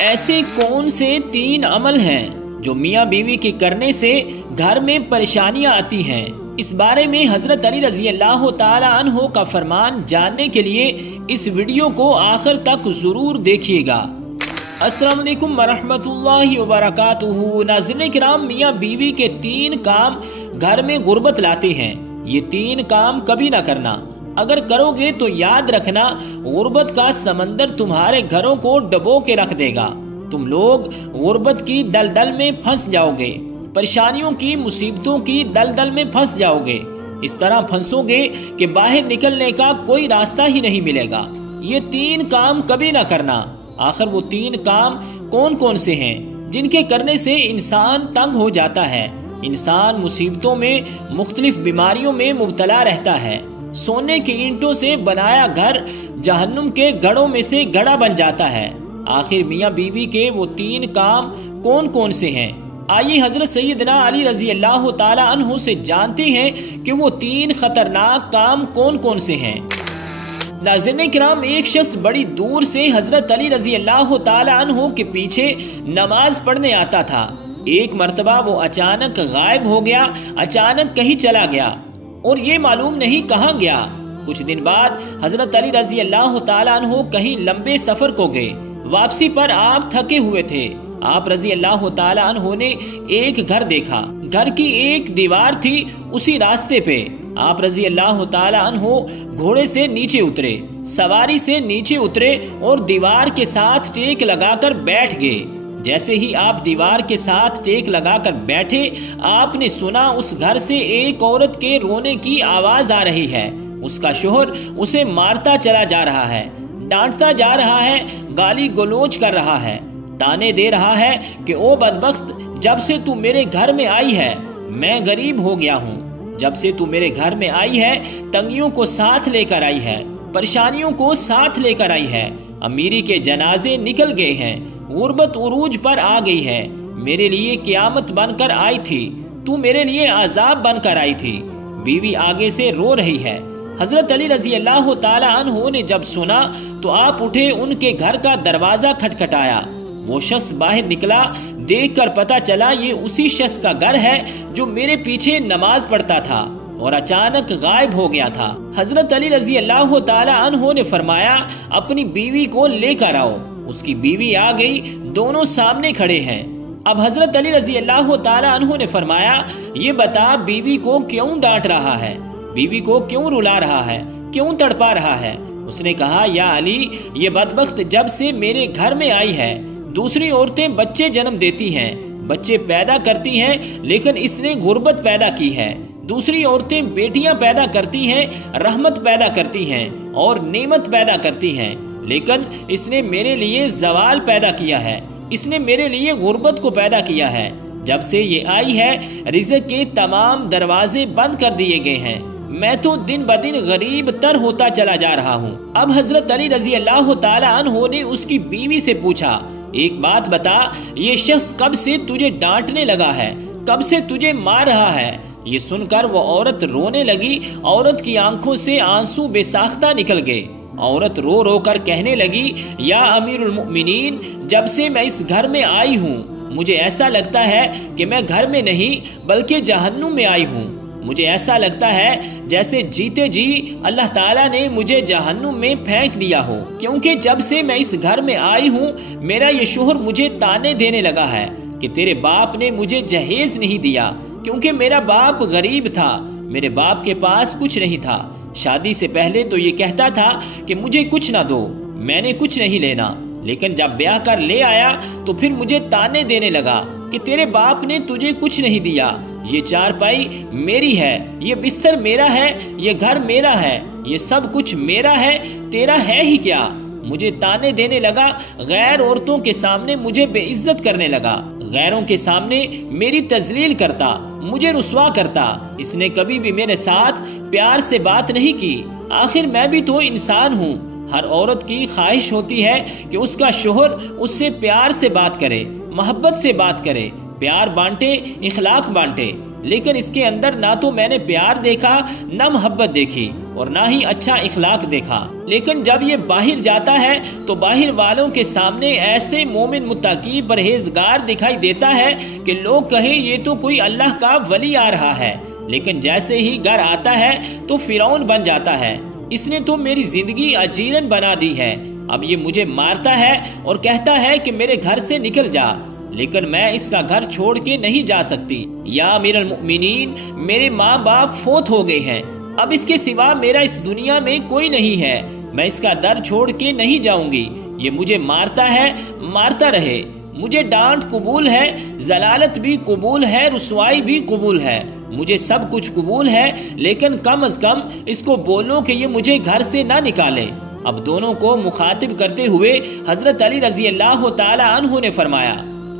ایسے کون سے 3 عمل ہیں جو میاں بیوی کے کرنے سے گھر میں پریشانیاں آتی ہیں؟ اس بارے میں حضرت علی رضی اللہ تعالی عنہ کا فرمان جاننے کے لیے اس ویڈیو کو آخر تک ضرور دیکھیے گا۔ السلام علیکم ورحمۃ اللہ وبرکاتہ۔ ناظرین کرام، میاں بیوی کے 3 کام گھر میں غربت لاتے ہیں۔ یہ 3 کام کبھی نہ کرنا۔ اگر کرو گے تو یاد رکھنا، غربت کا سمندر تمہارے گھروں کو ڈبو کے رکھ دے گا۔ تم لوگ غربت کی دلدل میں پھنس جاؤ گے، پریشانیوں کی، مصیبتوں کی دلدل میں پھنس جاؤ گے۔ اس طرح پھنسو گے کہ باہر نکلنے کا کوئی راستہ ہی نہیں ملے گا۔ یہ 3 کام کبھی نہ کرنا۔ آخر وہ 3 کام کون کون سے ہیں جن کے کرنے سے انسان تنگ ہو جاتا ہے، انسان مصیبتوں میں، مختلف بیماریوں میں مبتلا رہتا ہے؟ سونے کی اینٹوں سے بنایا گھر جہنم کے گڑھوں میں سے گڑھا بن جاتا ہے۔ آخر میاں بیوی کے وہ 3 کام کون کون سے ہیں؟ آئیے حضرت سیدنا علی رضی اللہ تعالی عنہ سے جانتے ہیں کہ وہ 3 خطرناک کام کون کون سے ہیں۔ ناظرین کرام، ایک شخص بڑی دور سے حضرت علی رضی اللہ تعالی عنہ کے پیچھے نماز پڑھنے آتا تھا۔ ایک مرتبہ وہ اچانک غائب ہو گیا، اچانک کہیں چلا گیا اور یہ معلوم نہیں کہاں گیا۔ کچھ دن بعد حضرت علی رضی اللہ تعالی عنہ کہیں لمبے سفر کو گئے۔ واپسی پر آپ تھکے ہوئے تھے۔ آپ رضی اللہ تعالی عنہ نے ایک گھر دیکھا، گھر کی ایک دیوار تھی اسی راستے پہ۔ آپ رضی اللہ تعالی عنہ گھوڑے سے نیچے اترے، سواری سے نیچے اترے اور دیوار کے ساتھ ٹیک لگا کر بیٹھ گئے۔ جیسے ہی آپ دیوار کے ساتھ ٹیک لگا کر بیٹھے، آپ نے سنا اس گھر سے ایک عورت کے رونے کی آواز آ رہی ہے۔ اس کا شوہر اسے مارتا چلا جا رہا ہے، ڈانٹتا جا رہا ہے، گالی گلوچ کر رہا ہے، تانے دے رہا ہے کہ او بدبخت، جب سے تو میرے گھر میں آئی ہے میں غریب ہو گیا ہوں۔ جب سے تو میرے گھر میں آئی ہے تنگیوں کو ساتھ لے کر آئی ہے، پریشانیوں کو ساتھ لے کر آئی ہے، امیری کے جنازے نکل گئے ہیں، غربت عروج پر آ گئی ہے۔ میرے لیے قیامت بن کر آئی تھی، تو میرے لیے عذاب بن کر آئی تھی۔ بیوی آگے سے رو رہی ہے۔ حضرت علی رضی اللہ تعالی عنہ نے جب سنا تو آپ اٹھے، ان کے گھر کا دروازہ کھٹکھٹایا۔ وہ شخص باہر نکلا، دیکھ کر پتا چلا یہ اسی شخص کا گھر ہے جو میرے پیچھے نماز پڑھتا تھا اور اچانک غائب ہو گیا تھا۔ حضرت علی رضی اللہ تعالی عنہ نے فرمایا، اپنی بیوی کو لے کر آؤ۔ اس کی بیوی آ گئی، دونوں سامنے کھڑے ہیں۔ اب حضرت علی رضی اللہ تعالی عنہ نے فرمایا، یہ بتا بیوی کو کیوں ڈانٹ رہا ہے، بیوی کو کیوں رلا رہا ہے، کیوں تڑپا رہا ہے؟ اس نے کہا، یا علی، یہ بدبخت جب سے میرے گھر میں آئی ہے، دوسری عورتیں بچے جنم دیتی ہیں، بچے پیدا کرتی ہیں، لیکن اس نے غربت پیدا کی ہے۔ دوسری عورتیں بیٹیاں پیدا کرتی ہیں، رحمت پیدا کرتی ہیں اور نعمت پیدا کرتی ہیں، لیکن اس نے میرے لیے زوال پیدا کیا ہے، اس نے میرے لیے غربت کو پیدا کیا ہے۔ جب سے یہ آئی ہے رزق کے تمام دروازے بند کر دیے گئے ہیں، میں تو دن بدن غریب تر ہوتا چلا جا رہا ہوں۔ اب حضرت علی رضی اللہ تعالی عنہ نے اس کی بیوی سے پوچھا، ایک بات بتا، یہ شخص کب سے تجھے ڈانٹنے لگا ہے، کب سے تجھے مار رہا ہے؟ یہ سن کر وہ عورت رونے لگی۔ عورت کی آنکھوں سے آنسو بے ساختہ نکل گئے۔ عورت رو رو کر کہنے لگی، یا امیر المؤمنین، جب سے میں اس گھر میں آئی ہوں مجھے ایسا لگتا ہے کہ میں گھر میں نہیں بلکہ جہنم میں آئی ہوں۔ مجھے ایسا لگتا ہے جیسے جیتے جی اللہ تعالیٰ نے مجھے جہنم میں پھینک دیا ہو، کیونکہ جب سے میں اس گھر میں آئی ہوں میرا یہ شوہر مجھے تانے دینے لگا ہے کہ تیرے باپ نے مجھے جہیز نہیں دیا، کیونکہ میرا باپ غریب تھا، میرے باپ کے پاس کچھ نہیں تھا۔ شادی سے پہلے تو یہ کہتا تھا کہ مجھے کچھ نہ دو، میں نے کچھ نہیں لینا، لیکن جب بیاہ کر لے آیا تو پھر مجھے تانے دینے لگا کہ تیرے باپ نے تجھے کچھ نہیں دیا، یہ چارپائی میری ہے، یہ بستر میرا ہے، یہ گھر میرا ہے، یہ سب کچھ میرا ہے، تیرا ہے ہی کیا؟ مجھے تانے دینے لگا، غیر عورتوں کے سامنے مجھے بے عزت کرنے لگا، غیروں کے سامنے میری تذلیل کرتا، مجھے رسوا کرتا۔ اس نے کبھی بھی میرے ساتھ پیار سے بات نہیں کی۔ آخر میں بھی تو انسان ہوں، ہر عورت کی خواہش ہوتی ہے کہ اس کا شوہر اس سے پیار سے بات کرے، محبت سے بات کرے، پیار بانٹے، اخلاق بانٹے، لیکن اس کے اندر نہ تو میں نے پیار دیکھا، نہ محبت دیکھی، اور نہ ہی اچھا اخلاق دیکھا۔ لیکن جب یہ باہر جاتا ہے تو باہر والوں کے سامنے ایسے مومن متقی پرہیزگار دکھائی دیتا ہے کہ لوگ کہیں یہ تو کوئی اللہ کا ولی آ رہا ہے، لیکن جیسے ہی گھر آتا ہے تو فرعون بن جاتا ہے۔ اس نے تو میری زندگی اجیرن بنا دی ہے، اب یہ مجھے مارتا ہے اور کہتا ہے کہ میرے گھر سے نکل جا، لیکن میں اس کا گھر چھوڑ کے نہیں جا سکتی۔ یا امیر المؤمنین، میرے ماں باپ فوت ہو گئے ہیں، اب اس کے سوا میرا اس دنیا میں کوئی نہیں ہے، میں اس کا در چھوڑ کے نہیں جاؤں گی، یہ مجھے مارتا ہے، مارتا رہے، مجھے ڈانٹ قبول ہے، ضلالت بھی قبول ہے، رسوائی بھی قبول ہے، مجھے سب کچھ قبول ہے، لیکن کم از کم اس کو بولو کہ یہ مجھے گھر سے نہ نکالے۔ اب دونوں کو مخاطب کرتے ہوئے حضرت علی رضی اللہ تعالی عنہ نے فرمایا،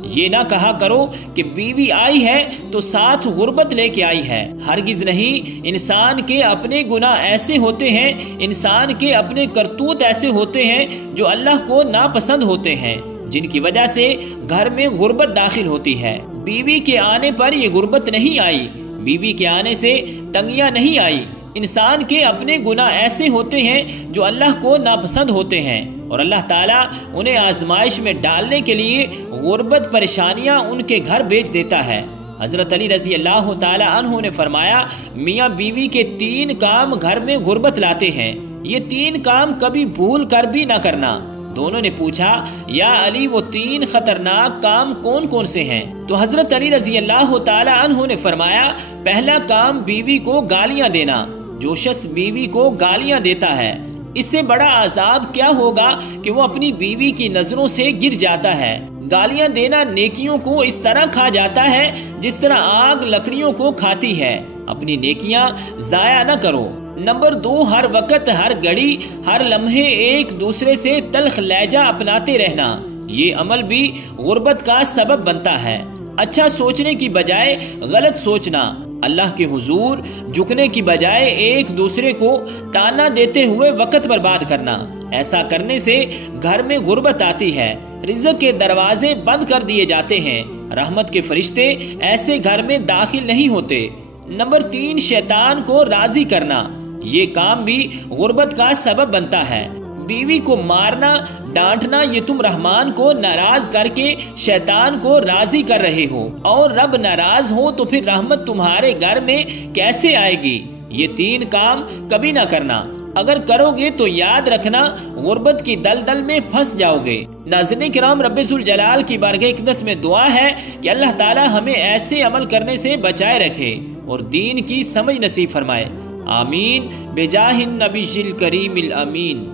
یہ نہ کہا کرو کہ بیوی آئی ہے تو ساتھ غربت لے کے آئی ہے، ہرگز نہیں۔ انسان کے اپنے گناہ ایسے ہوتے ہیں، انسان کے اپنے کرتوت ایسے ہوتے ہیں جو اللہ کو ناپسند ہوتے ہیں، جن کی وجہ سے گھر میں غربت داخل ہوتی ہے۔ بیوی کے آنے پر یہ غربت نہیں آئی، بیوی کے آنے سے تنگیاں نہیں آئی۔ انسان کے اپنے گناہ ایسے ہوتے ہیں جو اللہ کو ناپسند ہوتے ہیں، اور اللہ تعالیٰ انہیں آزمائش میں ڈالنے کے لیے غربت پریشانیاں ان کے گھر بھیج دیتا ہے۔ حضرت علی رضی اللہ تعالی عنہ نے فرمایا، میاں بیوی کے 3 کام گھر میں غربت لاتے ہیں، یہ 3 کام کبھی بھول کر بھی نہ کرنا۔ دونوں نے پوچھا، یا علی وہ 3 خطرناک کام کون کون سے ہیں؟ تو حضرت علی رضی اللہ تعالی عنہ نے فرمایا، پہلا کام بیوی کو گالیاں دینا۔ جو شخص بیوی کو گالیاں دیتا ہے، اس سے بڑا عذاب کیا ہوگا کہ وہ اپنی بیوی کی نظروں سے گر جاتا ہے۔ گالیاں دینا نیکیوں کو اس طرح کھا جاتا ہے جس طرح آگ لکڑیوں کو کھاتی ہے۔ اپنی نیکیاں ضائع نہ کرو۔ نمبر 2، ہر وقت، ہر گھڑی، ہر لمحے ایک دوسرے سے تلخ لہجہ اپناتے رہنا، یہ عمل بھی غربت کا سبب بنتا ہے۔ اچھا سوچنے کی بجائے غلط سوچنا، اللہ کے حضور جھکنے کی بجائے ایک دوسرے کو تانا دیتے ہوئے وقت برباد کرنا، ایسا کرنے سے گھر میں غربت آتی ہے، رزق کے دروازے بند کر دیے جاتے ہیں، رحمت کے فرشتے ایسے گھر میں داخل نہیں ہوتے۔ نمبر 3، شیطان کو راضی کرنا، یہ کام بھی غربت کا سبب بنتا ہے۔ بیوی کو مارنا، ڈانٹنا، یہ تم رحمان کو ناراض کر کے شیطان کو راضی کر رہے ہو، اور رب ناراض ہو تو پھر رحمت تمہارے گھر میں کیسے آئے گی؟ یہ 3 کام کبھی نہ کرنا، اگر کرو گے تو یاد رکھنا غربت کی دلدل میں پھنس جاؤ گے۔ ناظرین کرام، رب ذوالجلال کی بارگاہ اقدس میں دعا ہے کہ اللہ تعالی ہمیں ایسے عمل کرنے سے بچائے رکھے اور دین کی سمجھ نصیب فرمائے، آمین، بجاہ النبی الکریم الامین۔